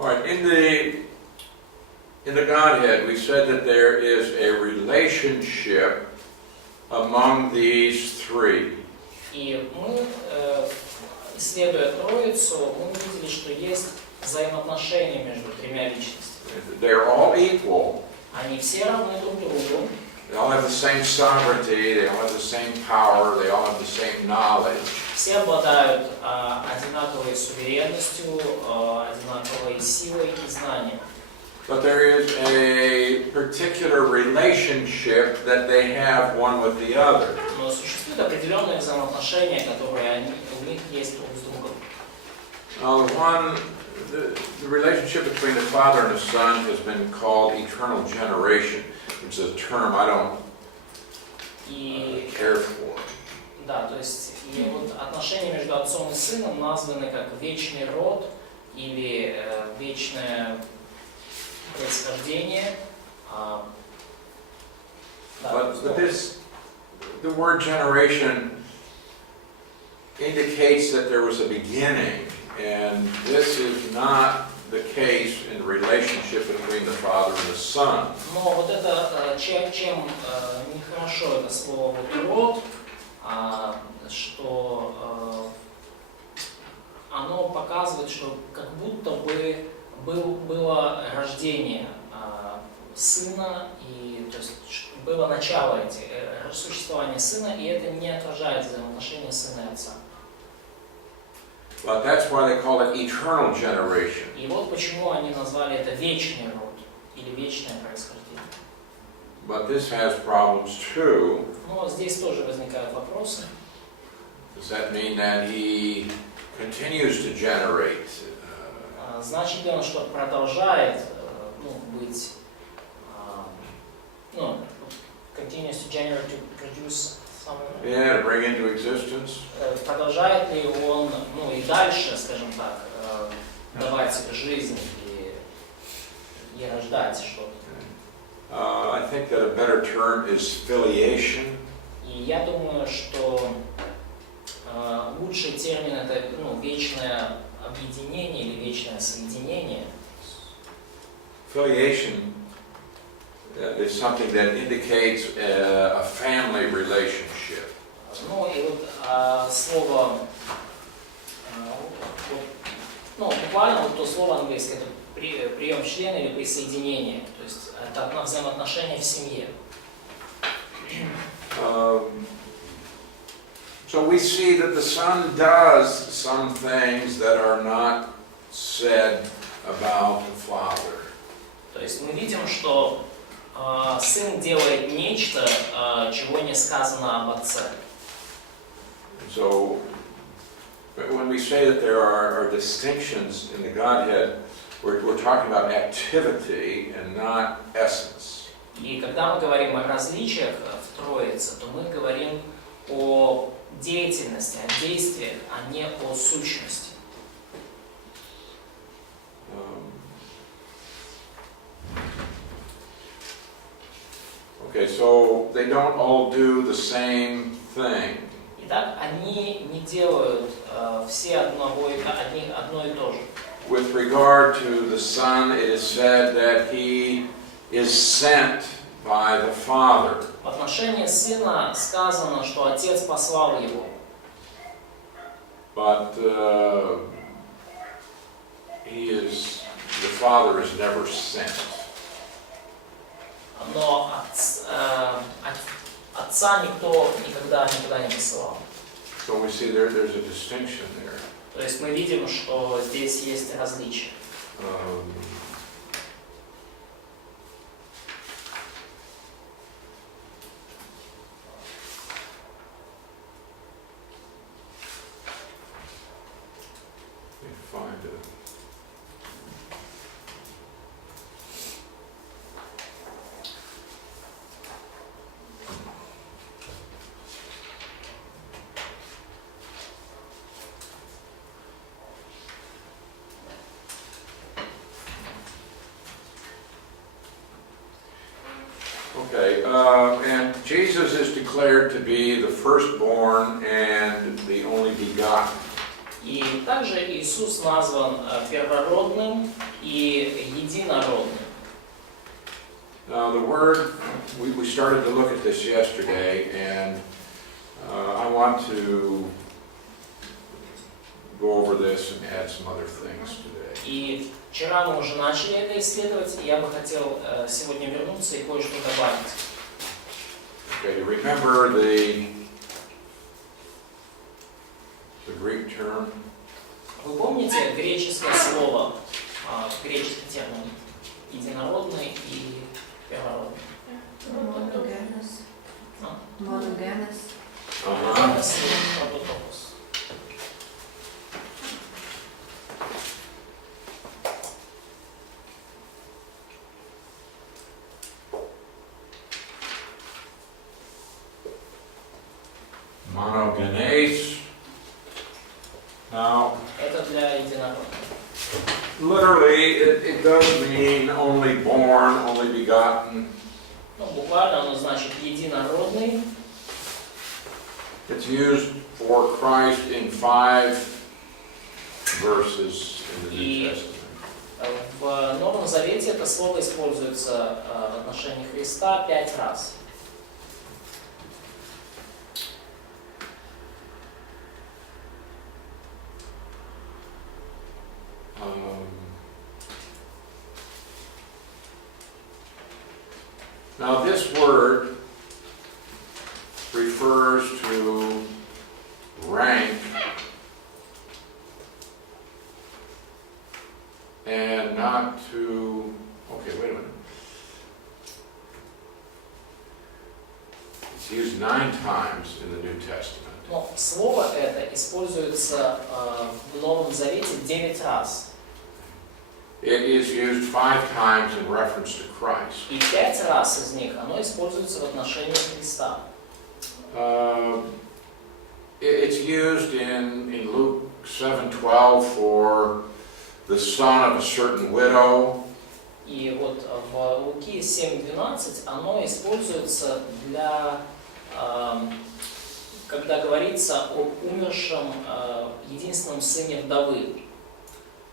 All right, in the Godhead, we said that there is a relationship among these three. И мы, исследуя Троицу, мы увидели, что есть взаимоотношения между тремя личностями. They're all equal. Они все равны друг другу. They all have the same sovereignty, they all have the same power, they all have the same knowledge. Все обладают одинаковой суверенностью, одинаковой силой и знанием. But there is a particular relationship that they have one with the other. Но существуют определенные взаимоотношения, которые у них есть друг с другом. The relationship between the Father and the Son has been called eternal generation, which is a term I don't care for. Да, то есть и вот отношения между отцом и сыном названы как вечный род или вечное происхождение. But the word generation indicates that there was a beginning, and this is not the case in the relationship between the Father and the Son. Но вот это чем нехорошо это слово вот род, что оно показывает, что как будто бы было рождение сына, и то есть было начало существования сына, и это не отражает взаимоотношения сына и отца. But that's why they call it eternal generation. И вот почему они назвали это вечный род или вечное происхождение. But this has problems too. Но здесь тоже возникают вопросы. Does that mean that he continues to generate? Значит ли он, что продолжает быть, continues to generate, to produce something? Yeah, to bring into existence. Продолжает ли он, и дальше, скажем так, давать жизнь и рождать что-то? I think that a better term is filiation. И я думаю, что лучший термин это вечное объединение или вечное соединение. Filiation is something that indicates a family relationship. И вот слово, буквально вот то слово английское, это прием члена или присоединение, то есть это взаимоотношения в семье. So we see that the Son does some things that are not said about the Father. То есть мы видим, что сын делает нечто, чего не сказано об отце. So when we say that there are distinctions in the Godhead, we're talking about activity and not essence. И когда мы говорим о различиях в Троице, то мы говорим о деятельности, о действиях, а не о сущности. Okay, so they don't all do the same thing. Итак, они не делают все одно и то же. With regard to the Son, it is said that he is sent by the Father. В отношении сына сказано, что отец послал его. But the Father is never sent. Но отца никто никогда не посылал. So we see there's a distinction there. То есть мы видим, что здесь есть различия. Okay, and Jesus is declared to be the firstborn and the only begotten. И также Иисус назван первородным и единородным. Now the word, we started to look at this yesterday, and I want to go over this and add some other things today. И вчера мы уже начали это исследовать, и я бы хотел сегодня вернуться и кое-что добавить. Okay, to remember the Greek term. Вы помните греческое слово, греческий термин единородный и первородный? Monogenes. Monogenes. Monogenes и прототопос. Monogenes. Now, Это для единородных. literally, it does mean only born, only begotten. Ну, буквально оно значит единородный. It's used for Christ in 5 verses in the New Testament. В Новом Завете это слово используется в отношении Христа 5 раз. Now this word refers to rank and not to, okay, wait a minute. It's used 9 times in the New Testament. Но слово это используется в Новом Завете 9 раз. It is used 5 times in reference to Christ. И 5 раз из них оно используется в отношении Христа. It's used in Luke 7:12 for the son of a certain widow. И вот в Луки 7:12 оно используется для, когда говорится об умершем единственном сыне вдовы.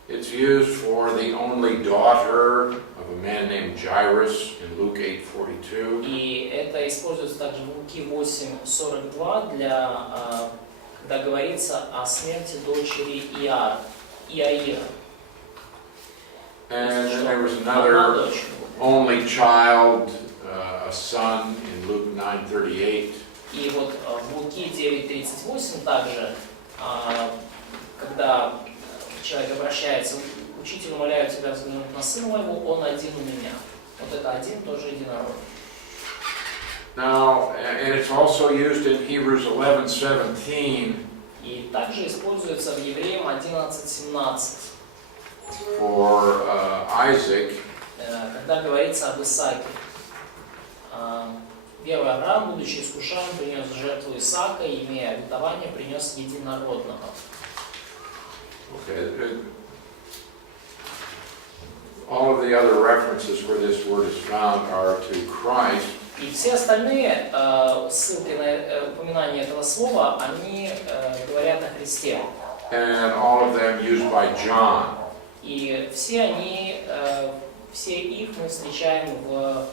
It's used for the only daughter of a man named Jairus in Luke 8:42. И это используется также в Луки 8:42 для, когда говорится о смерти дочери Иаира. And then there was another only child, a son in Luke 9:38. И вот в Луки 9:38 также, когда человек обращается: «Учитель, умоляю тебя взглянуть на сына моего, он один у меня». Вот это один тоже единородный. Now, and it's also used in Hebrews 11:17. И также используется в Евреям 11:17. For Isaac, когда говорится об Исааке. Первый Авраам, будучи искушаем, принес жертву Исаака, и, имея обетование, принес единородного. okay, all of the other references where this word is found are to Christ. И все остальные ссылки на упоминание этого слова, они говорят о Христе. And all of them used by John. И все их мы встречаем в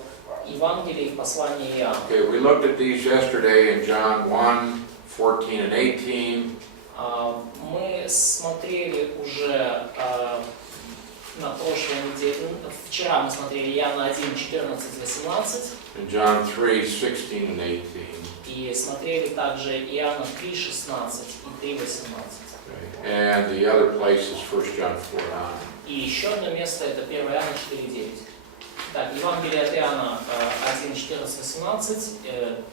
Евангелии, в послании Иоанна. Okay, we looked at these yesterday in John 1:14 and 18. Мы смотрели уже на прошлой неделе, вчера мы смотрели Иоанна 1, 14, 18. And John 3:16 and 18. И смотрели также Иоанна 3, 16 и 3, 18. Okay. And the other place is 1 John 4:9. И еще одно место это 1 Иоанна 4:9. Так, Евангелие от Иоанна 1, 14, 18,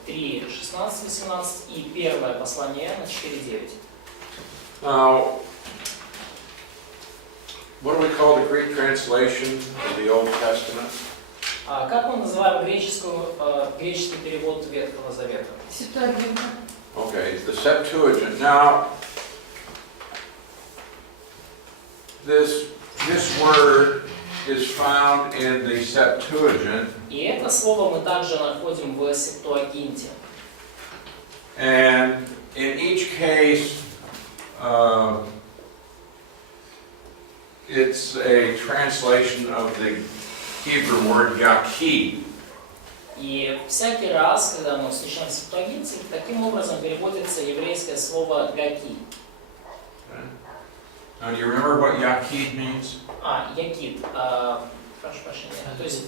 3, 16, 18 и первое послание Иоанна 4:9. Now, what do we call the Greek translation of the Old Testament? Как мы называем греческий перевод Ветхого Завета? Септуагинта. Okay, the Septuagint. Now, this word is found in the Septuagint. И это слово мы также находим в Септуагинте. And in each case, it's a translation of the Hebrew word yakid. И всякий раз, когда мы встречаем Септуагинте, таким образом переводится еврейское слово «гаки». Now, do you remember what yakid means? Якид. Прошу прощения. То есть,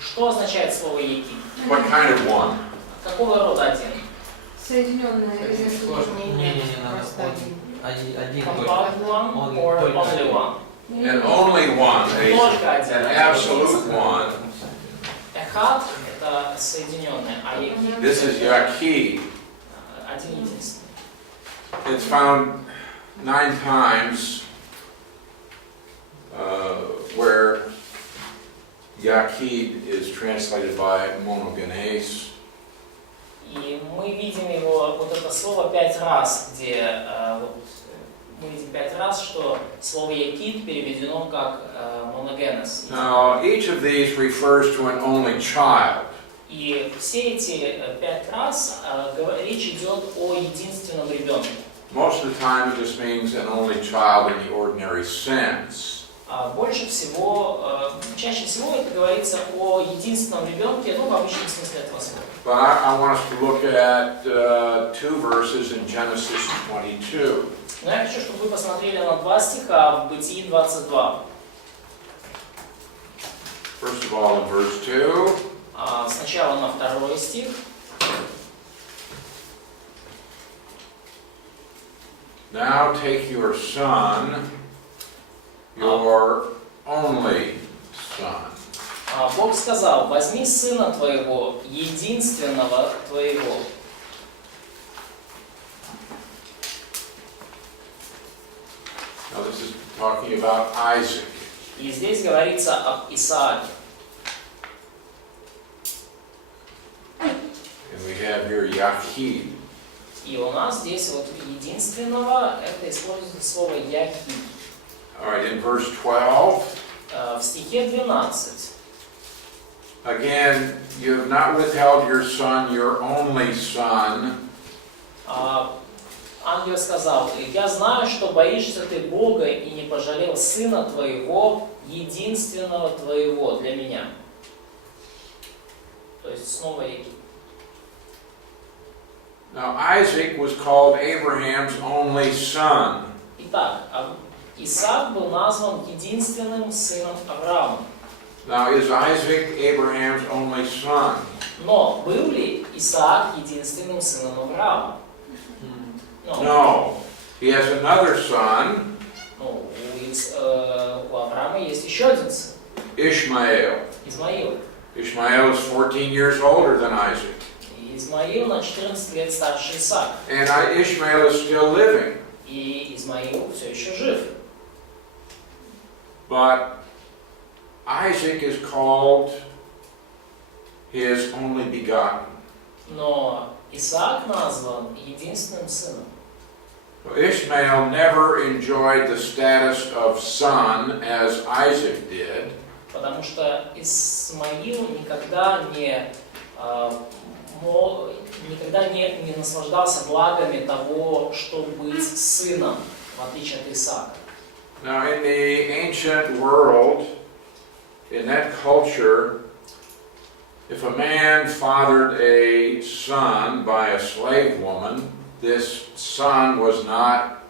что означает слово якид? What kind of one? Какого рода один? Соединенное или просто один Compound one or only one? And only one, Только один. an absolute one. Эхад – это соединенное, а якид This is yakid. – один единственный. It's found 9 times where yakid is translated by monogenes. И мы видим его, вот это слово 5 раз, где мы видим 5 раз, что слово якид переведено как моногенес. Now, each of these refers to an only child. И все эти 5 раз речь идет о единственном ребенке. Most of the time it just means an only child in the ordinary sense. Больше всего, чаще всего это говорится о единственном ребенке, ну, в обычном смысле этого слова. But I want us to look at 2 verses in Genesis 22. Но я хочу, чтобы вы посмотрели на 2 стиха в Бытии 22. First of all, in verse 2. Сначала на 2 стих. Now take your son, your only son. Бог сказал: возьми сына твоего, единственного твоего. Now this is talking about Isaac. И здесь говорится об Исааке. And we have here Yachid. И у нас здесь вот единственного, это используется слово «якид». All right, in verse 12. В стихе 12. Again, you have not withheld your son, your only son. Ангел сказал: я знаю, что боишься ты Бога и не пожалел сына твоего, единственного твоего для меня. То есть снова якид. Now, Isaac was called Abraham's only son. Итак, Исаак был назван единственным сыном Авраама. Now, is Isaac Abraham's only son? Но был ли Исаак единственным сыном Авраама? No. He has another son, У Авраама есть еще один сын, Ishmael. Измаил. Ishmael is 14 years older than Isaac. И Измаил на 14 лет старше Исаака. And Ishmael is still living. И Измаил все еще жив. But Isaac is called his only begotten. Но Исаак назван единственным сыном. Ishmael never enjoyed the status of son as Isaac did. Потому что Исмаил никогда не наслаждался благами того, чтобы быть сыном, в отличие от Исаака. Now, in the ancient world, in that culture, if a man fathered a son by a slave woman, this son was not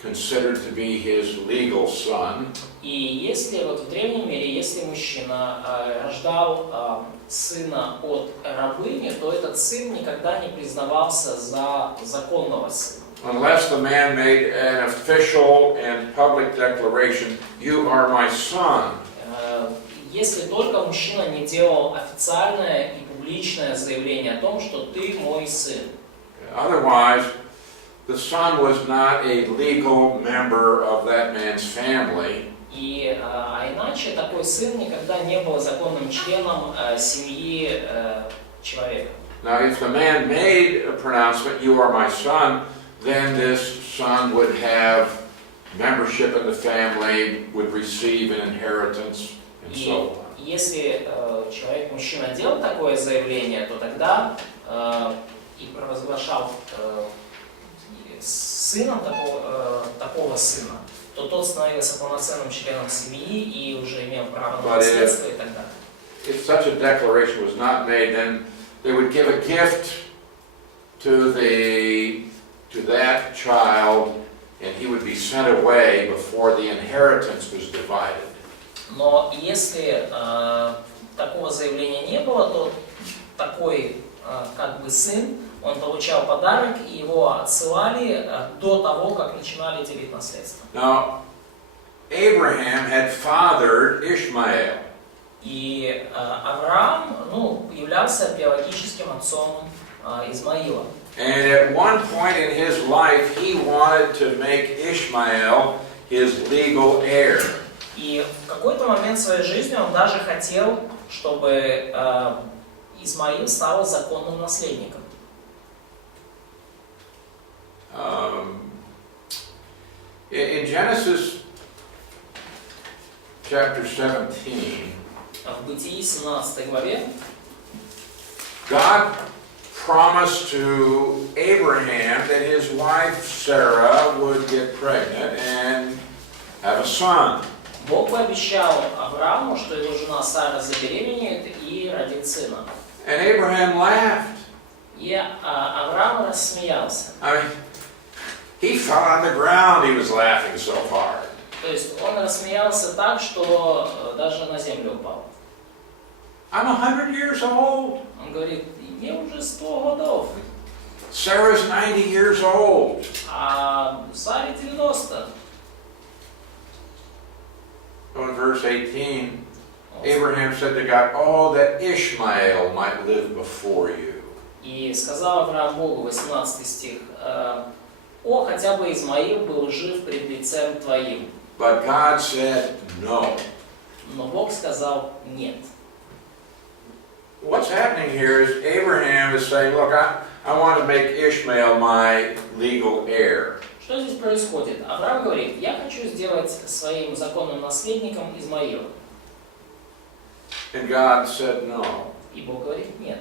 considered to be his legal son. И если вот в древнем мире, если мужчина рождал сына от рабыни, то этот сын никогда не признавался за законного сына. Unless the man made an official and public declaration, "You are my son." Если только мужчина не делал официальное и публичное заявление о том, что ты мой сын. Otherwise, the son was not a legal member of that man's family. А иначе такой сын никогда не был законным членом семьи человека. Now, if the man made a pronouncement, "You are my son," then this son would have membership in the family, would receive an inheritance, and so on. Если человек, мужчина, делал такое заявление, то тогда и провозглашал сыном такого сына, то то тот становился полноценным членом семьи и уже имел право на But наследство и так далее. if such a declaration was not made, then they would give a gift to that child, and he would be sent away before the inheritance was divided. Но если такого заявления не было, то такой как бы сын, он получал подарок, и его отсылали до того, как начинали делить наследство. Now, Abraham had fathered Ishmael. И Авраам, являлся биологическим отцом Измаила. And at one point in his life, he wanted to make Ishmael his legal heir. И в какой-то момент в своей жизни он даже хотел, чтобы Измаил стал законным наследником. In Genesis chapter 17, В Бытии 17 главе God promised to Abraham that his wife Sarah would get pregnant and have a son. Бог пообещал Аврааму, что его жена Сара забеременеет и родит сына. And Abraham laughed. И Авраам рассмеялся. I mean, he fell on the ground, he was laughing so hard. То есть он рассмеялся так, что даже на землю упал. I'm 100 years old. Он говорит, мне уже 100 годов, Sarah's 90 years old. а Саре 90. In verse 18, Abraham said to God, "Oh, that Ishmael might live before you." И сказал Авраам Богу, 18 стих, «О, хотя бы Измаил был жив пред лицем Твоим». But God said no. Но Бог сказал «нет». What's happening here is Abraham is saying, "Look, I want to make Ishmael my legal heir." Что здесь происходит? Авраам говорит, я хочу сделать своим законным наследником Измаила. And God said no. И Бог говорит нет.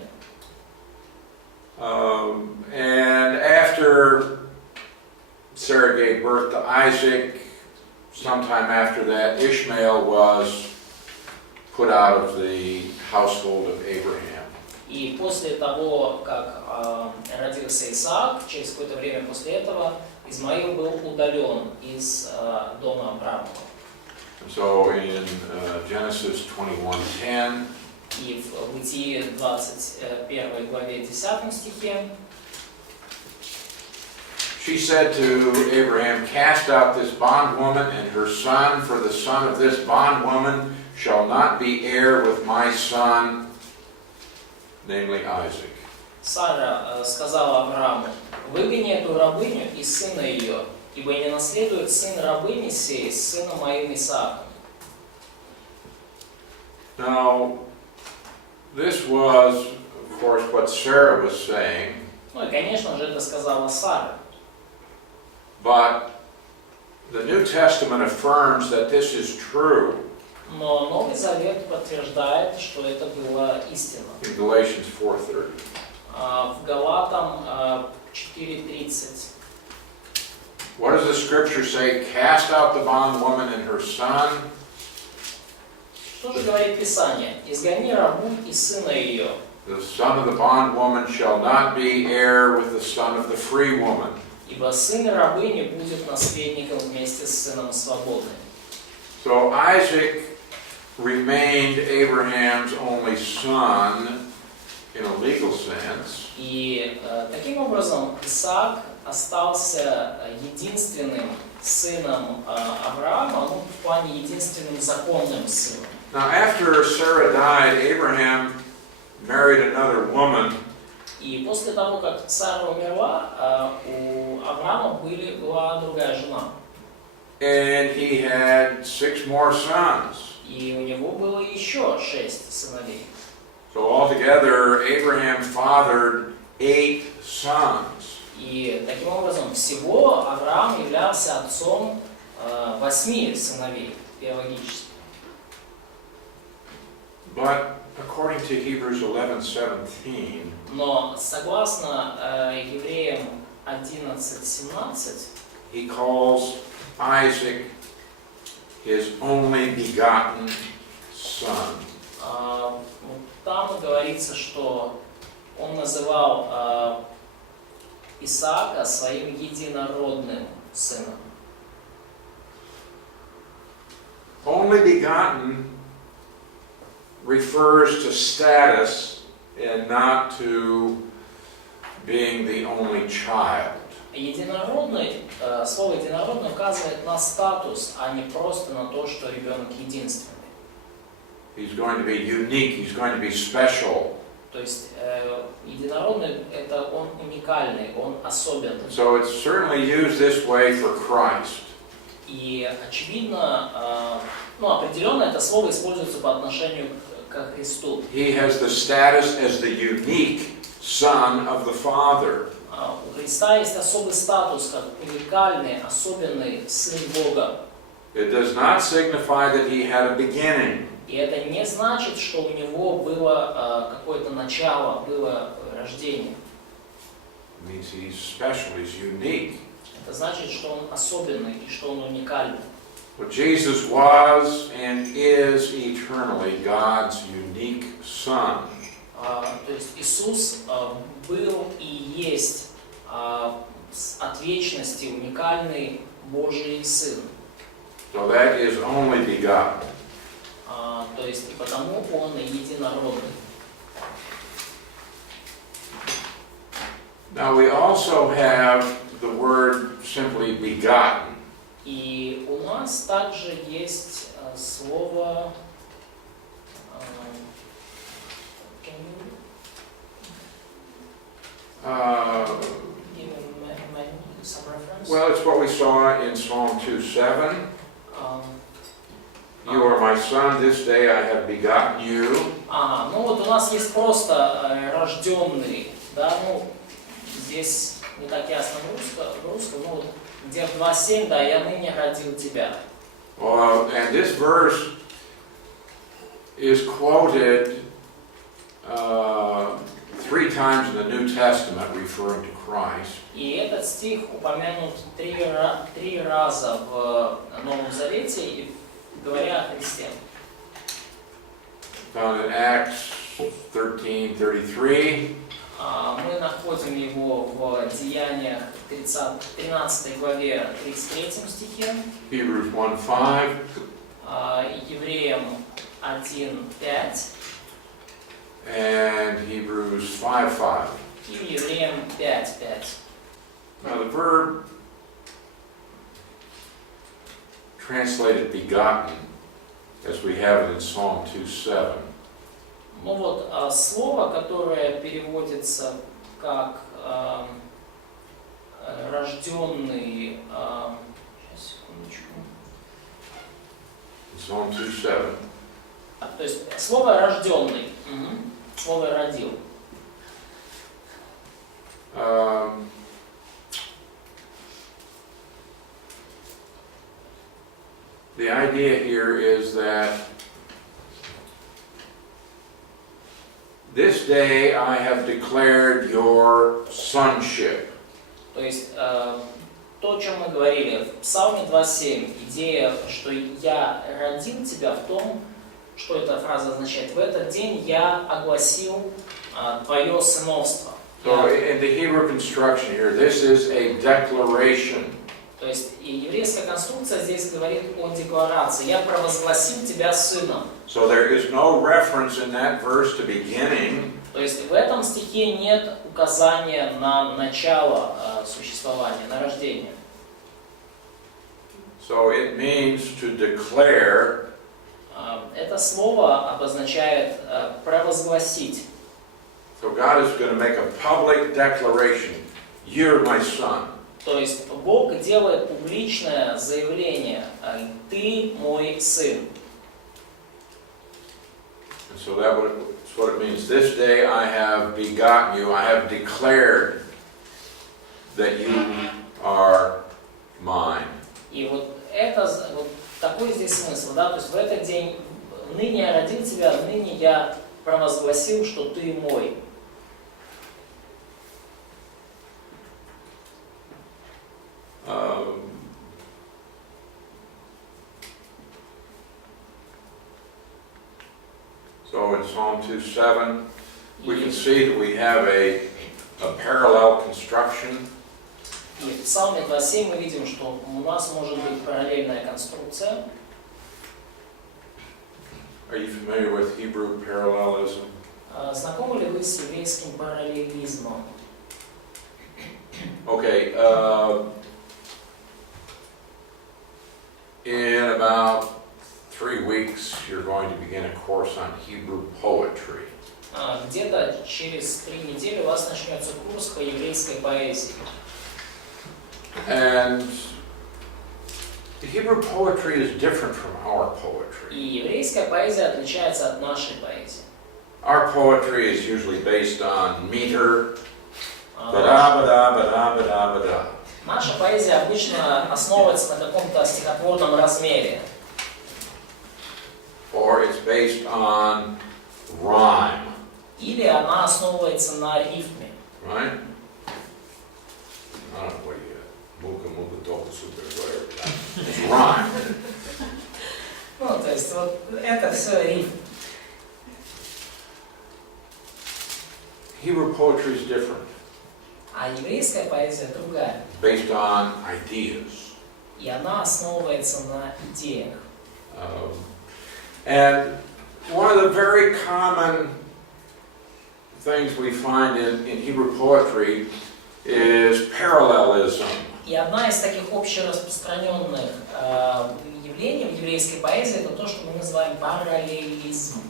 And after Sarah gave birth to Isaac, sometime after that, Ishmael was put out of the household of Abraham. И после того, как родился Исаак, через какое-то время после этого, Измаил был удален из дома Авраама. So in Genesis 21:10, И в Бытии 21 главе 10 стихе she said to Abraham, "Cast out this bondwoman and her son, for the son of this bondwoman shall not be heir with my son, namely Isaac." Сара сказала Аврааму, выгони эту рабыню и сына ее, ибо не наследует сын рабыни сей с сыном моим Исааком. Now, this was, of course, what Sarah was saying, Ну и, конечно же, это сказала Сара. but the New Testament affirms that this is true Но Новый Завет подтверждает, что это было истинно. in Galatians 4:30. В Галатам 4:30. What does the scripture say? Cast out the bondwoman and her son. Что же говорит Писание? Изгони рабу и сына ее. The son of the bondwoman shall not be heir with the son of the free woman. Ибо сын рабыни будет наследником вместе с сыном свободным. So Isaac remained Abraham's only son in a legal sense. И таким образом Исаак остался единственным сыном Авраама, в плане единственным законным сыном. Now after Sarah died, Abraham married another woman. И после того, как Сара умерла, у Авраама была другая жена. And he had 6 more sons. И у него было еще 6 сыновей. So altogether, Abraham fathered 8 sons. И таким образом всего Авраам являлся отцом 8 сыновей биологически. But according to Hebrews 11:17, Но согласно Евреям 11:17, he calls Isaac his only begotten son. Там говорится, что он называл Исаака своим единородным сыном. Only begotten refers to status and not to being the only child. Единородный, слово единородный указывает на статус, а не просто на то, что ребенок единственный. He's going to be unique, he's going to be special. То есть единородный это он уникальный, он особенный. So it's certainly used this way for Christ. И очевидно, определенно это слово используется по отношению к Христу. He has the status as the unique Son of the Father. У Христа есть особый статус, как уникальный, особенный Сын Бога. It does not signify that he had a beginning. И это не значит, что у него было какое-то начало, было рождение. It means he's special, he's unique. Это значит, что он особенный и что он уникальный. But Jesus was and is eternally God's unique Son. То есть Иисус был и есть от вечности уникальный Божий Сын. So that is only begotten. То есть и потому он единородный. Now we also have the word simply begotten. И у нас также есть слово Well, it's what we saw in Psalm 2:7. You are my son, this day I have begotten you. Вот у нас есть просто рожденный, да, здесь не так ясно в русском, вот где в 2:7, да, я ныне родил тебя. And this verse is quoted 3 times in the New Testament referring to Christ. И этот стих упомянут 3 раза в Новом Завете, говоря о Христе. Found in Acts 13:33. Мы находим его в Деяниях 13 главе 33 стихе, Hebrews 1:5. Евреям 1:5 and Hebrews 5:5. и Евреям 5:5. Now the verb translated begotten, as we have it in Psalm 2:7. Слово, которое переводится как рожденный, сейчас, секундочку. Psalm 2:7. То есть слово рожденный, слово родил. The idea here is that this day I have declared your sonship. То есть то, о чем мы говорили в Псалме 2:7, идея, что я родил тебя в том, что эта фраза означает. В этот день я огласил твое сыновство. So in the Hebrew construction here, this is a declaration. То есть и еврейская конструкция здесь говорит о декларации. Я провозгласил тебя сыном. So there is no reference in that verse to beginning. То есть в этом стихе нет указания на начало существования, на рождение. So it means to declare. Это слово обозначает провозгласить. So God is going to make a public declaration. You're my son. То есть Бог делает публичное заявление: ты мой сын. And so that's what it means. This day I have begotten you. I have declared that you are mine. И это такой здесь смысл, да? То есть в этот день ныне я родил тебя, ныне я провозгласил, что ты мой. go in Psalm 2:7. We can see that we have a parallel construction. И в Псалме 2.7 мы видим, что у нас может быть параллельная конструкция. Are you familiar with Hebrew parallelism? Знакомы ли вы с еврейским параллелизмом? Okay, in about 3 weeks, you're going to begin a course on Hebrew poetry. Где-то через 3 недели у вас начнется курс по еврейской поэзии. And the Hebrew poetry is different from our poetry. И еврейская поэзия отличается от нашей поэзии. Our poetry is usually based on meter. Ba-da-ba-da-ba-da-ba-da-ba-da. Наша поэзия обычно основывается на каком-то стихотворном размере. Or it's based on rhyme. Или она основывается на рифме. Right? I don't know what you get. Muka, muka, toka, super, whatever. It's rhyme. Ну, то есть вот это все рифм. Hebrew poetry is different. А еврейская поэзия другая. Based on ideas. И она основывается на идеях. And one of the very common things we find in Hebrew poetry is parallelism. И одна из таких общераспространенных явлений в еврейской поэзии это то, что мы называем параллелизм.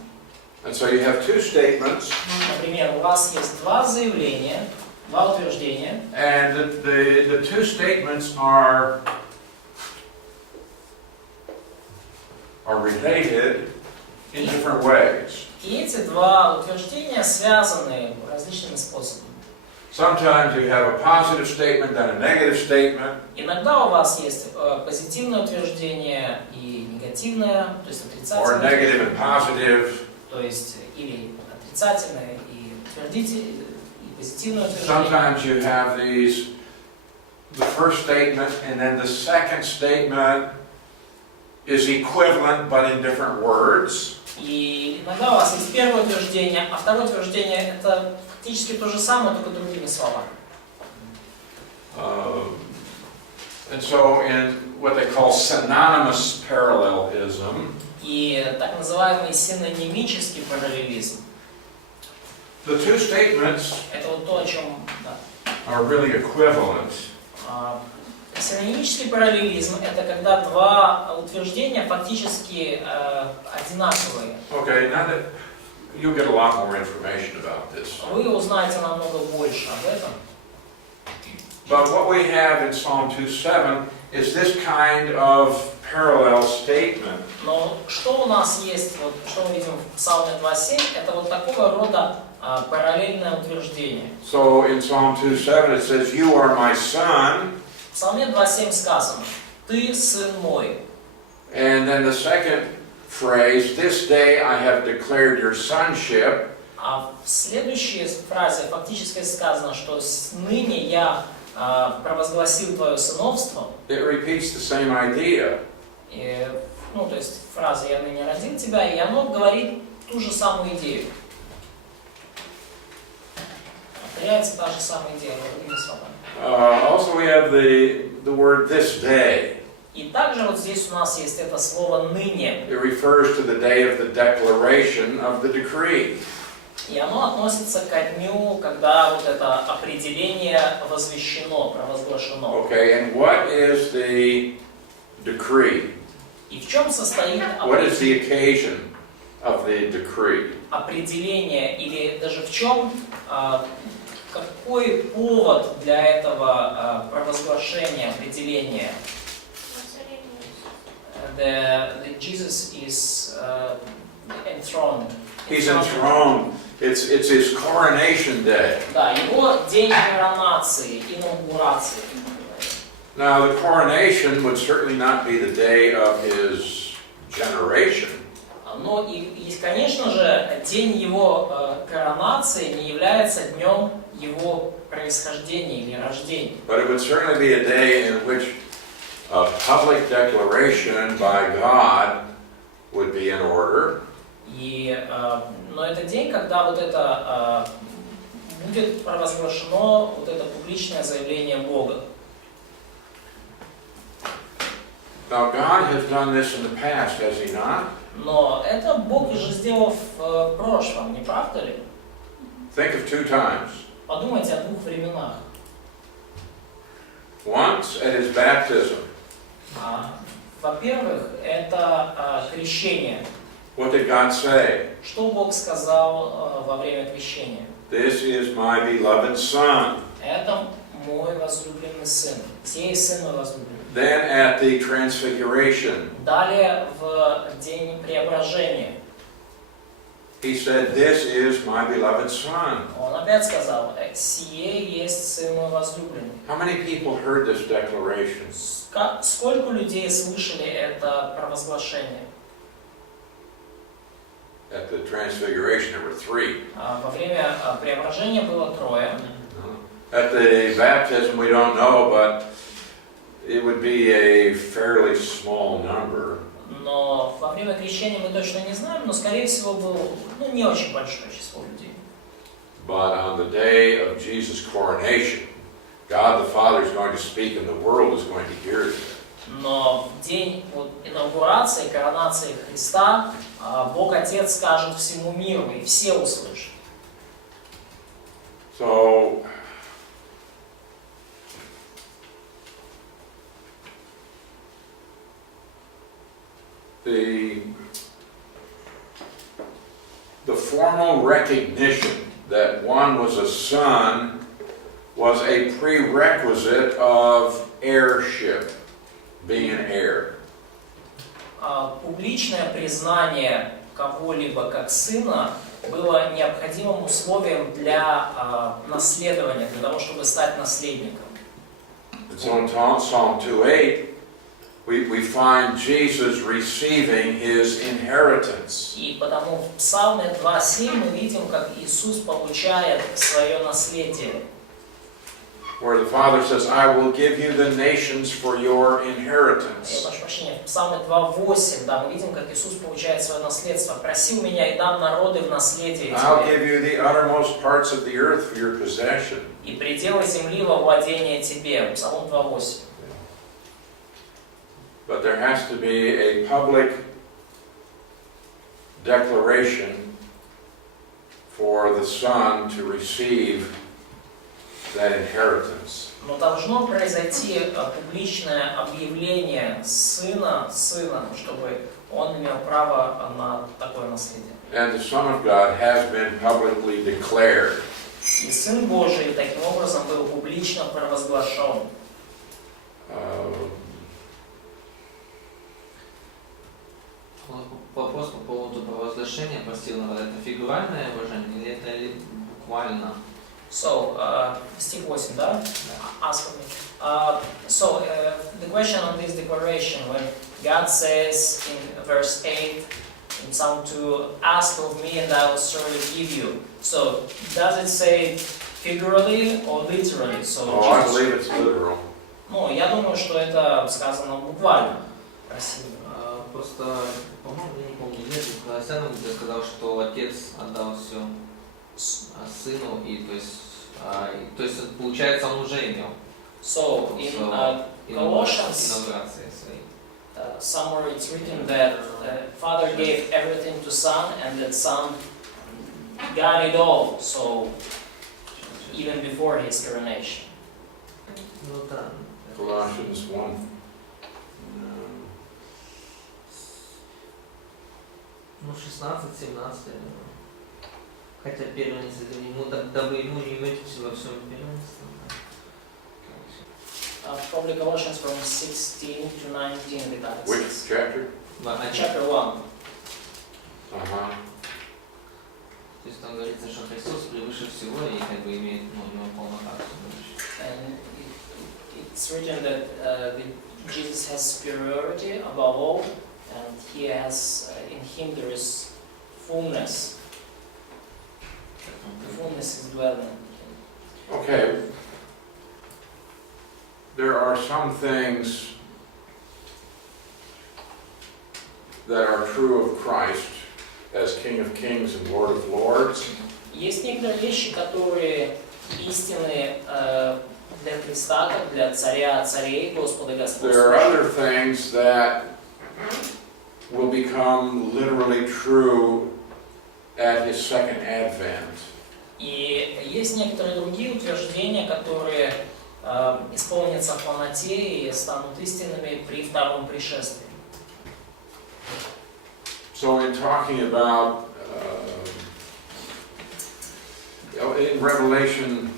And so you have two statements. Например, у вас есть два заявления, два утверждения. And the two statements are related in different ways. И эти два утверждения связаны различными способами. Sometimes you have a positive statement and a negative statement. Иногда у вас есть позитивное утверждение и негативное, то есть Or отрицательное. negative and positive. То есть или отрицательное и утвердительное, и позитивное утверждение. Sometimes you have the first statement and then the second statement is equivalent but in different words. И иногда у вас есть первое утверждение, а второе утверждение это фактически то же самое, только другими словами. And so in what they call synonymous parallelism, И так называемый синонимический параллелизм. the two statements Это вот то, о чем are really equivalent. Синонимический параллелизм это когда два утверждения фактически одинаковые. Okay, now that you'll get a lot more information about this. Вы узнаете намного больше об этом. But what we have in Psalm 2:7 is this kind of parallel statement. Но что у нас есть, вот, что мы видим в Псалме 2.7, это вот такого рода параллельное утверждение. So in Psalm 2:7 it says, "You are my son." В Псалме 2.7 сказано: «Ты сын мой». And then the second phrase, "This day I have declared your sonship." А в следующей фразе фактически сказано, что ныне я провозгласил твое сыновство. It repeats the same idea. И, ну, то есть фраза «я ныне родил тебя», и оно говорит ту же самую идею. Повторяется та же самая идея, другими словами. Also we have the word "this day." И также вот здесь у нас есть это слово «ныне». It refers to the day of the declaration of the decree. И оно относится ко дню, когда вот это определение возвещено, провозглашено. Okay, and what is the decree? И в чем состоит What is the occasion of the decree? определение, или даже в чем, какой повод для этого провозглашения, определения? That Jesus is enthroned. He's enthroned. It's his coronation day. Да, его день коронации, инаугурации. Now, the coronation would certainly not be the day of his generation. Но и, конечно же, день его коронации не является днем его происхождения или рождения. But it would certainly be a day in which a public declaration by God would be in order. Но это день, когда вот это будет провозглашено вот это публичное заявление Бога. Now God has done this in the past, has He not? Но это Бог уже сделал в прошлом, не правда ли? Think of two times. Подумайте о двух временах. Once at His baptism. Во-первых, это крещение. What did God say? Что Бог сказал во время крещения? This is my beloved Son. Это мой возлюбленный сын. Сей сын мой возлюбленный. Then at the Transfiguration, Далее в день преображения He said, this is my beloved Son. он опять сказал: «Сие есть сын мой возлюбленный». How many people heard this declaration? Сколько людей слышали это провозглашение? At the Transfiguration, there were 3. Во время преображения было 3. At the baptism, we don't know, but it would be a fairly small number. Но во время крещения мы точно не знаем, но скорее всего было не очень большое число людей. But on the day of Jesus' coronation, God the Father is going to speak and the world is going to hear it. Но в день инаугурации, коронации Христа, Бог Отец скажет всему миру, и все услышат. So, the formal recognition that one was a son was a prerequisite of heirship, being an heir. Публичное признание кого-либо как сына было необходимым условием для наследования, для того, чтобы стать наследником. So in Psalm 2:8, we find Jesus receiving his inheritance. И потому в Псалме 2:7 мы видим, как Иисус получает свое наследие. Where the Father says, I will give you the nations for your Я inheritance. прошу прощения, в Псалме 2:8, да, мы видим, как Иисус получает свое наследство. «Проси у меня, и дам народы в наследие I'll тебе, give you the uttermost parts of the earth for your possession. и пределы земли во владение тебе». Псалом 2:8. But there has to be a public declaration for the Son to receive that inheritance. Но должно произойти публичное объявление сына сыном, чтобы он имел право на такое наследие. And the Son of God has been publicly declared. И Сын Божий таким образом был публично провозглашен. Вопрос по поводу провозглашения посыльного, это фигуральное выражение или это буквально? So, стих 8, да? Ask me. The question on this declaration, when God says in verse 8 in Psalm 2, ask of me and I will surely give you. So, does it say figuratively or literally? So, I believe it's literal. Ну, я думаю, что это сказано буквально. Красиво. Просто, по-моему, я не помню, нет, в Колоссянам, где сказал, что отец отдал все сыну, и то есть получается, он уже имел. So, in Colossians, somewhere it's written that Father gave everything to Son, and that Son got it all. So, even before his coronation. Ну да. Colossians 1. Ну, 16-17, хотя первый не задали ему, дабы ему не иметь во всем первенство. Probably Colossians from 16 to 19 with that. Which chapter? Chapter 1. Uh-huh. То есть там говорится, что Христос превыше всего и как бы имеет, у него полнота. And it's written that Jesus has superiority above all, and he has in him there is fullness. The fullness is dwelling. Okay. There are some things that are true of Christ as King of Kings and Lord of Lords. Есть некоторые вещи, которые истинны для Христа, как для Царя царей, Господа There are Господа. other things that will become literally true at His second advent. И есть некоторые другие утверждения, которые исполнятся в полноте и станут истинными при втором пришествии. So in talking about, in Revelation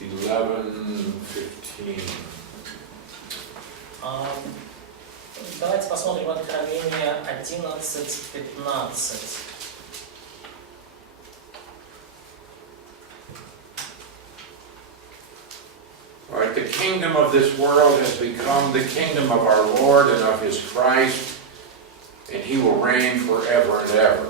11:15. Давайте посмотрим Откровение 11:15. All right, the kingdom of this world has become the kingdom of our Lord and of His Christ, and He will reign forever and ever.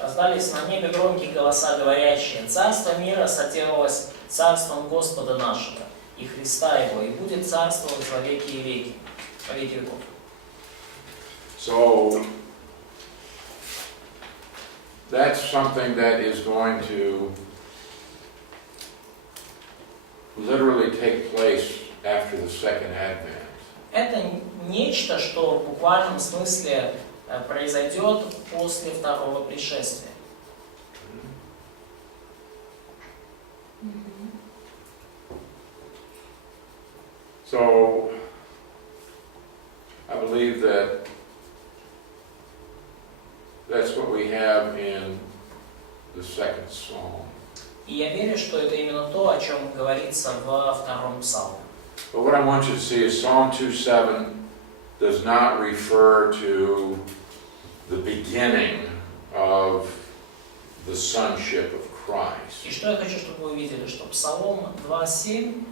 Раздались на небе громкие голоса, говорящие: «Царство мира соделалось царством Господа нашего и Христа Его, и будет царствовать во веки и веки, во веки веков». So that's something that is going to literally take place after the second advent. Это нечто, что в буквальном смысле произойдет после второго пришествия. So I believe that that's what we have in the second psalm. И я верю, что это именно то, о чем говорится во втором псалме. But what I want you to see is Psalm 2:7 does not refer to the beginning of the sonship of Christ. И что я хочу, чтобы вы увидели, что Псалом 2:7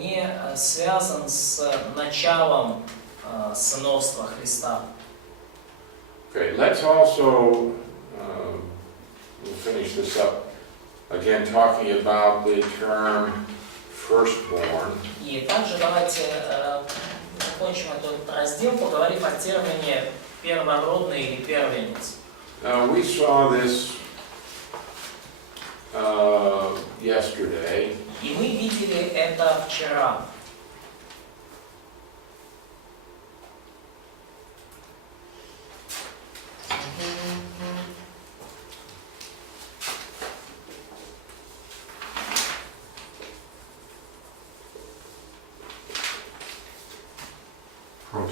не связан с началом сыновства Христа. Okay, let's also, we'll finish this up, again talking about the term firstborn. И также давайте закончим этот раздел, поговорив о термине первородный или первенец. We saw this yesterday. И мы видели это вчера.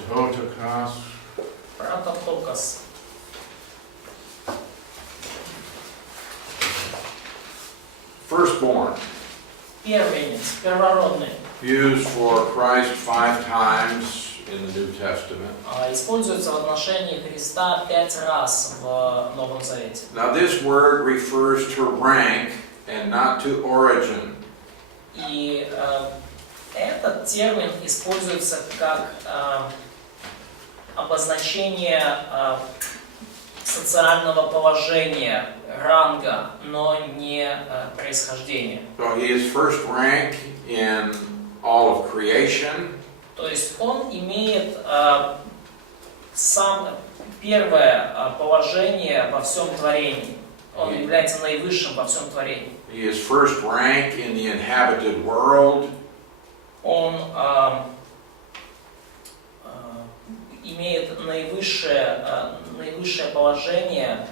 Prototokos. Прототокос. Firstborn. Первенец, первородный. Used for Christ 5 times in the New Testament. Используется в отношении Христа 5 раз в Новом Завете. Now this word refers to rank and not to origin. И этот термин используется как обозначение социального положения, ранга, но не происхождения. So he is first rank in all of creation. То есть он имеет первое положение во всем творении. Он является наивысшим во всем творении. He is first rank in the inhabited world. Он имеет наивысшее положение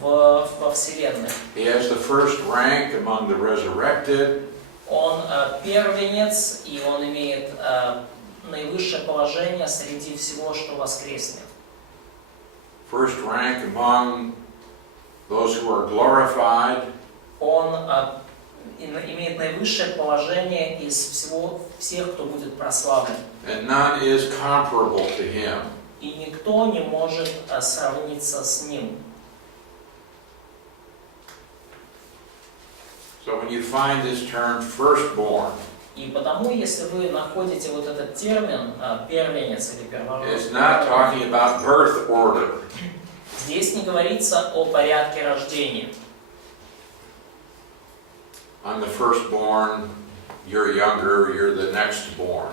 во Вселенной. He has the first rank among the resurrected. Он первенец, и он имеет наивысшее положение среди всего, что воскреснет. First rank among those who are glorified. Он имеет наивысшее положение из всех, кто будет прославлен. And none is comparable to him. И никто не может сравниться с ним. So when you find this term firstborn, И потому, если вы находите вот этот термин первенец или it's not talking первородный, about birth order. здесь не говорится о порядке рождения. I'm the firstborn, you're younger, you're the next born.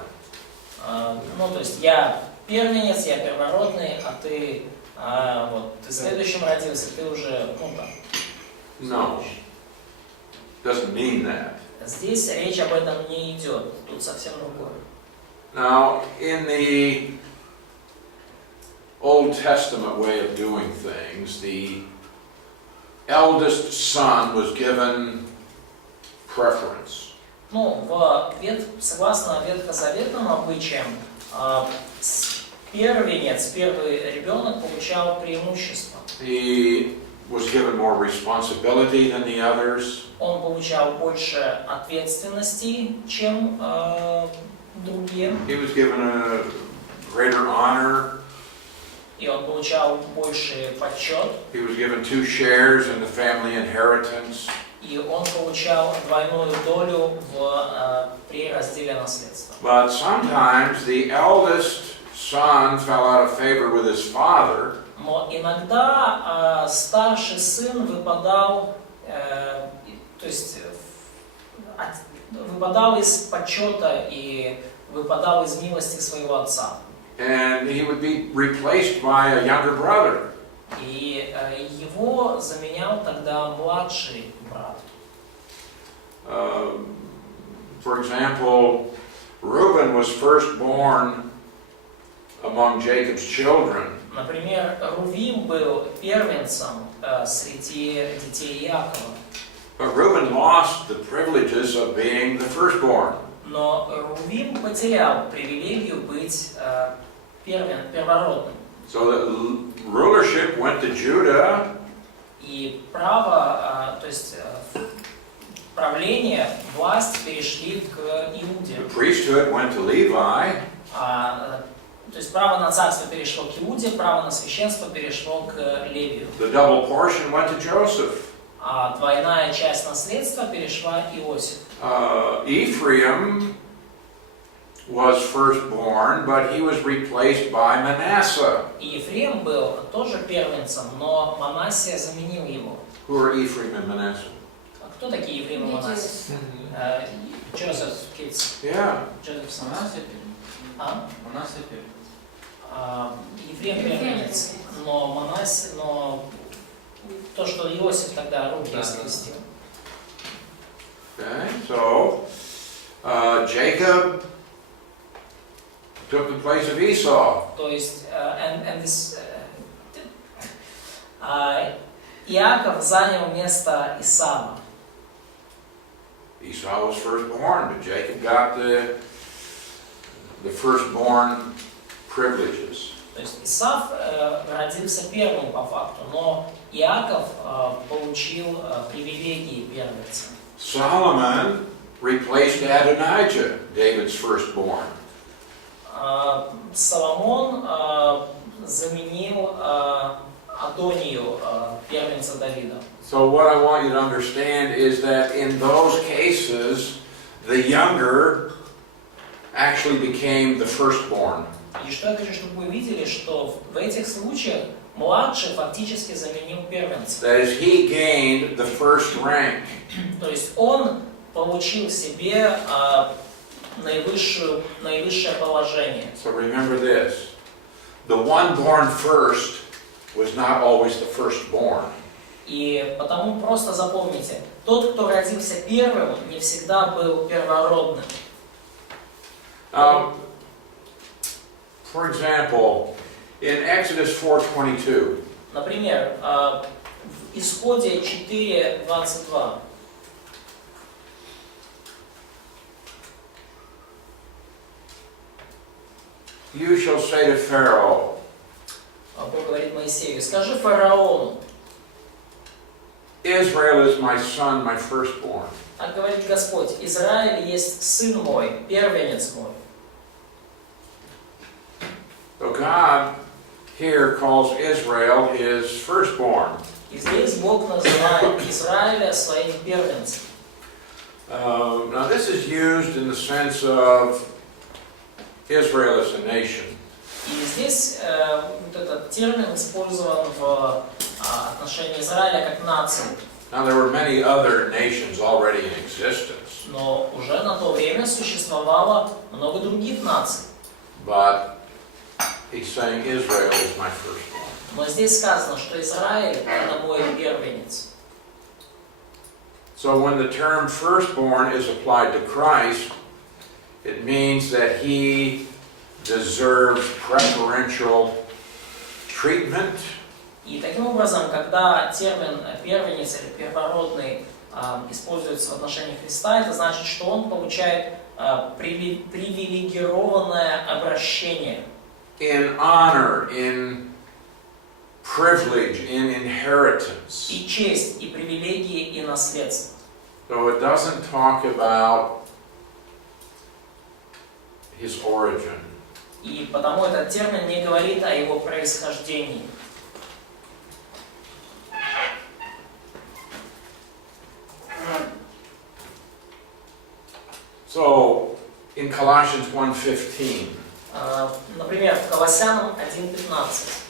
Ну, то есть я первенец, я первородный, а ты, вот, ты следующим родился, ты уже, ну, там. No. Doesn't mean that. Здесь речь об этом не идет, тут совсем другое. Now, in the Old Testament way of doing things, the eldest son was given preference. Ну, согласно ветхозаветным обычаям, первенец, первый ребенок получал преимущество. He was given more responsibility than the others. Он получал больше ответственности, чем другие. He was given a greater honor. И он получал больший почет. He was given 2 shares in the family inheritance. И он получал двойную долю при разделе наследства. But sometimes the eldest son fell out of favor with his father. Но иногда старший сын выпадал, то есть выпадал из почета и выпадал из милости своего отца. And he would be replaced by a younger brother. И его заменял тогда младший брат. For example, Reuben was firstborn among Jacob's children. Например, Рувим был первенцем среди детей Иакова. But Reuben lost the privileges of being the firstborn. Но Рувим потерял привилегию быть первородным. So the rulership went to Judah. И право, то есть правление, власть перешли к Иуде. The priesthood went to Levi. То есть право на царство перешло к Иуде, право на священство перешло к Левию. The double portion went to Joseph. А двойная часть наследства перешла Иосифу. Ephraim was firstborn, but he was replaced by Manasseh. И Ефрем был тоже первенцем, но Манассия заменил его. Who are Ephraim and Manasseh? А кто такие Ефрем и Манассия? Джозеф Китс. Yeah. Джозеф сын. Манасия Ефрем первенец, но то, что Иосиф тогда руки скрестил. Okay, so Jacob took the place of Esau. То есть, Иаков занял место Исава. Esau was firstborn, but Jacob got the firstborn privileges. То есть Исав родился первым по факту, но Иаков получил привилегии первенца. Solomon replaced Adonijah, David's firstborn. Соломон заменил Адонию, первенца Давида. So what I want you to understand is that in those cases, the younger actually became the firstborn. И что я хочу, чтобы вы видели, что в этих случаях младший фактически заменил первенца. That is, he gained the first rank. То есть он получил себе наивысшее положение. So remember this, the one born first was not always the firstborn. И потому просто запомните, тот, кто родился первым, не всегда был первородным. For example, in Exodus 4:22, Например, в Исходе 4:22. you shall say to Pharaoh, Бог говорит Моисею: скажи фараону, Israel is my son, my firstborn. так говорит Господь, Израиль есть сын мой, первенец мой. So God here calls Israel his firstborn. И здесь Бог называет Израиля своим первенцем. Now this is used in the sense of Israel as a nation. И здесь вот этот термин использован в отношении Израиля как нации. Now there were many other nations already in existence. Но уже на то время существовало много других наций. but he's saying Israel is my firstborn. Но здесь сказано, что Израиль — это мой первенец. So when the term firstborn is applied to Christ, it means that he deserves preferential treatment. И таким образом, когда термин первенец или первородный используется в отношении Христа, это значит, что он получает привилегированное обращение. In honor, in privilege, in inheritance. И честь, и привилегии, и наследство. So it doesn't talk about his origin. И потому этот термин не говорит о его происхождении. So in Colossians 1:15. Например, в Колоссянам 1:15.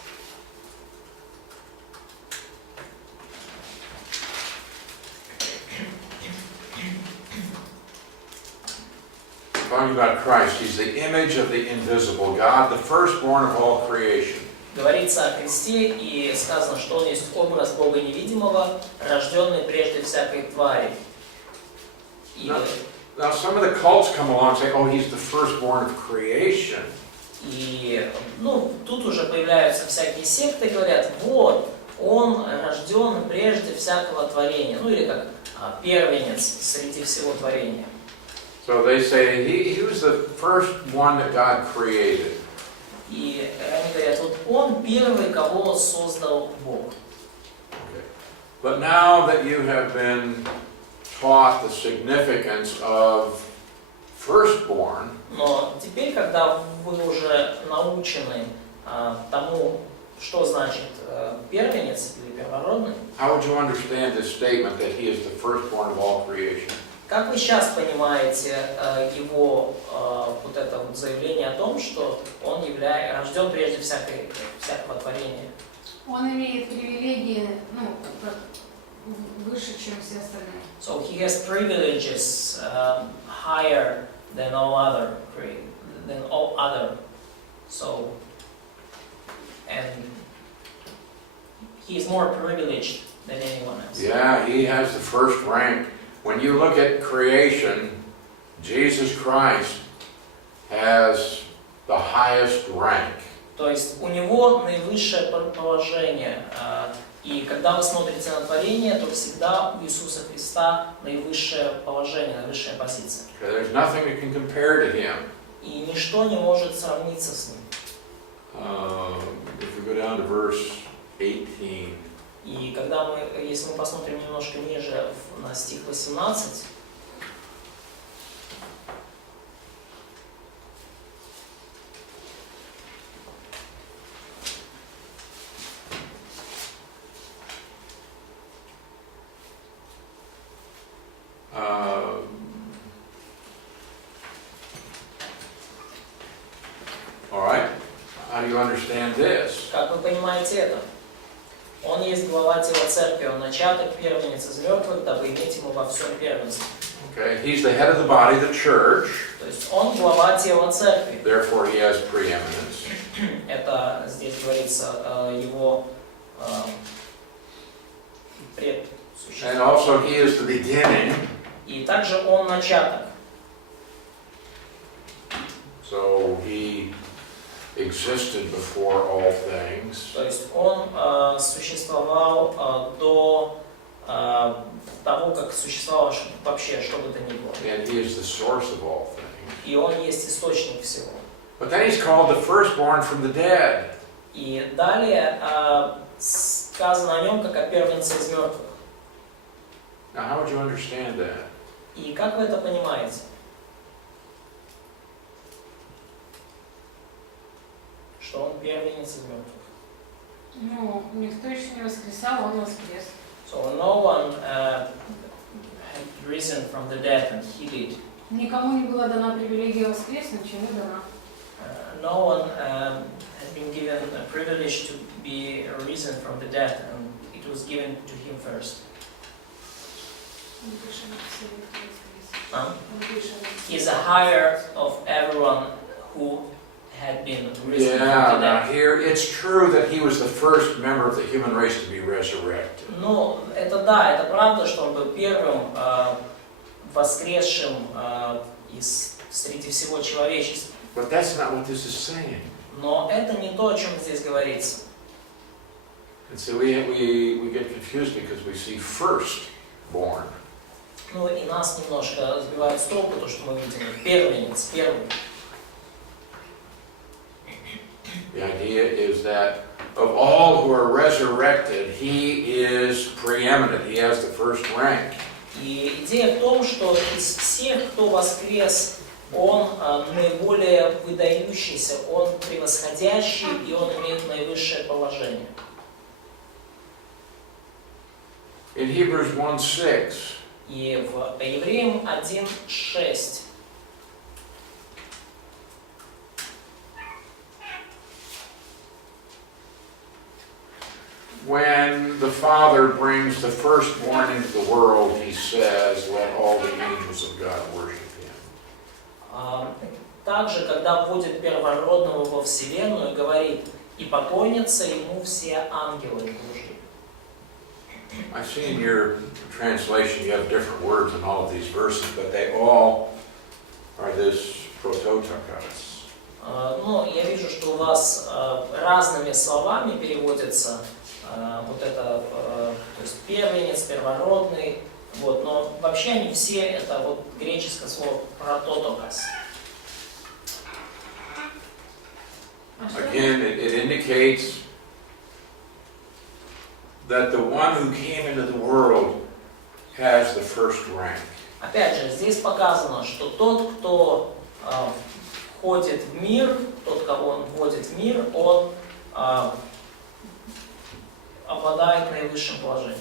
Talking about Christ, he's the image of the invisible God, the firstborn of all creation. Говорится о Христе, и сказано, что Он есть образ Бога невидимого, рожденный прежде всякой твари. И, Now some of the cults come along and say, oh, he's the firstborn of creation. Тут уже появляются всякие секты, говорят, вот, Он рожден прежде всякого творения, или как первенец среди всего творения. So they say he was the first one that God created. И они говорят, вот Он первый, кого создал Бог. Okay. But now that you have been taught the significance of firstborn, Но теперь, когда вы уже научены тому, что значит первенец или первородный, how would you understand this statement that he is the firstborn of all creation? как вы сейчас понимаете его вот это вот заявление о том, что он рожден прежде всякого творения? Он имеет привилегии, выше, чем все остальные. So he has privileges higher than all other. So, and he is more privileged than anyone else. Yeah, he has the first rank. When you look at creation, Jesus Christ has the highest rank. То есть у него наивысшее положение. И когда вы смотрите на творение, то всегда у Иисуса Христа наивысшее положение, наивысшая позиция. There's nothing that can compare to him. И ничто не может сравниться с ним. If you go down to verse 18. И если мы посмотрим немножко ниже на стих 18, all right, how do you understand this? как вы понимаете это? Он есть глава тела церкви, он начаток, первенец из мертвых, дабы иметь ему во всем первенство. Okay, he's the head of the body, the church. То есть он глава тела церкви. Therefore, he has preeminence. Это здесь говорится его And предсуществование. also, he is the beginning. И также он начаток. So he existed before all things. То есть он существовал до того, как существовало вообще что бы то ни было. And he is the source of all things. И он есть источник всего. But then he's called the firstborn from the dead. И далее сказано о нем как о первенце из мертвых. Now, how would you understand that? И как вы это понимаете? Что он первенец из мертвых. Никто еще не воскресал, он воскрес. So no one had risen from the dead, and he did. Никому не была дана привилегия воскреснуть, чему дана. No one has been given a privilege to be risen from the dead, and it was given to him first. He is a higher of everyone who had been risen from Yeah, the now dead. here it's true that he was the first member of the human race to be resurrected. Ну, это да, это правда, что он был первым воскресшим среди всего человечества. But that's not what this is saying. Но это не то, о чем здесь говорится. And so we get confused because we see firstborn. Ну и нас немножко сбивает с толку то, что мы видим первенец, первый. The idea is that of all who are resurrected, he is preeminent. He has the first rank. И идея в том, что из всех, кто воскрес, он наиболее выдающийся, он превосходящий, и он имеет наивысшее положение. In Hebrews 1:6, И в Евреям 1:6 when the Father brings the firstborn into the world, he says, "Let all the angels of God worship him." Также, когда вводит первородного во вселенную, говорит, и поклонятся ему все ангелы Божьи. I see in your translation you have different words in all of these verses, but they all are this prototokos. Ну, я вижу, что у вас разными словами переводится вот это, то есть первенец, первородный, вот, но вообще они все это вот греческое слово прототокос. Again, it indicates that the one who came into the world has the first rank. Опять же, здесь показано, что тот, кто входит в мир, тот, кого он вводит в мир, он обладает наивысшим положением.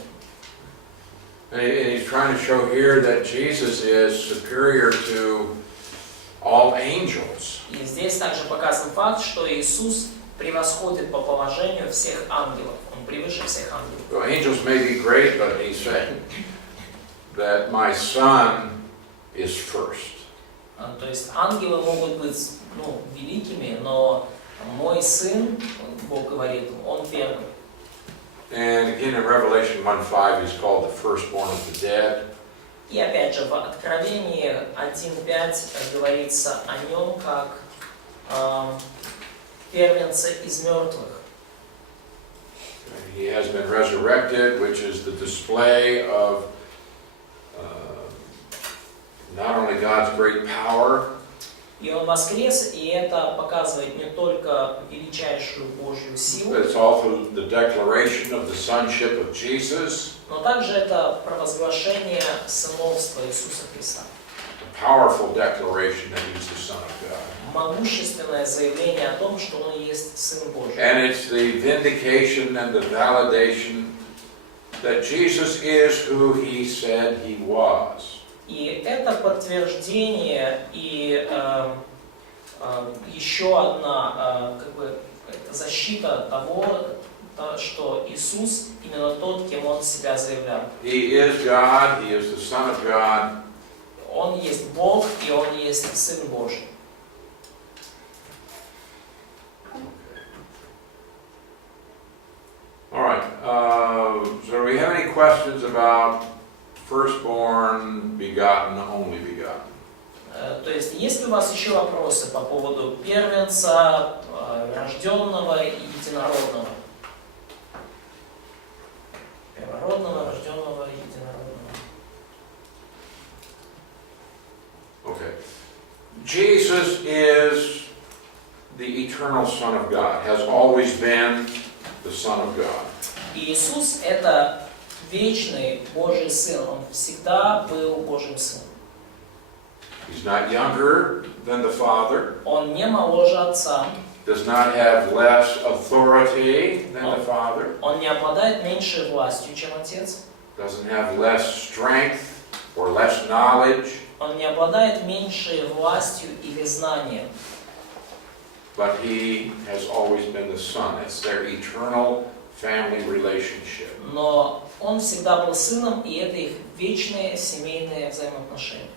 And he's trying to show here that Jesus is superior to all angels. И здесь также показан факт, что Иисус превосходит по положению всех ангелов. Он превыше всех ангелов. So angels may be great, but he's saying that my son is first. То есть ангелы могут быть великими, но мой сын, Бог говорит, он первый. And again in Revelation 1:5 he's called the firstborn of the dead. И опять же в Откровении 1:5 говорится о нем как первенце из мертвых. He has been resurrected, which is the display of not only God's great power, И он воскрес, и это показывает не только величайшую Божью силу, but it's also the declaration of the sonship of Jesus, но также это провозглашение сыновства Иисуса Христа. a powerful declaration that he's the Son of God. Могущественное заявление о том, что он есть Сын Божий. And it's the vindication and the validation that Jesus is who he said he was. И это подтверждение и еще одна это защита того, что Иисус именно тот, кем Он себя заявлял. He is God, he is the Son of God. Он есть Бог, и Он есть Сын Божий. All right, so do we have any questions about firstborn, begotten, only begotten? То есть, есть ли у вас еще вопросы по поводу первенца, рожденного и единородного? Первородного, рожденного и единородного. Okay. Jesus is the eternal Son of God, has always been the Son of God. Иисус – это вечный Божий Сын. Он всегда был Божьим Сыном. He's not younger than the Father, Он не моложе Отца. does not have less authority than the Father, Он не обладает меньшей властью, чем Отец. doesn't have less strength or less knowledge, Он не обладает меньшей властью или знанием. but he has always been the Son. It's their eternal family relationship. Но Он всегда был Сыном, и это их вечные семейные взаимоотношения.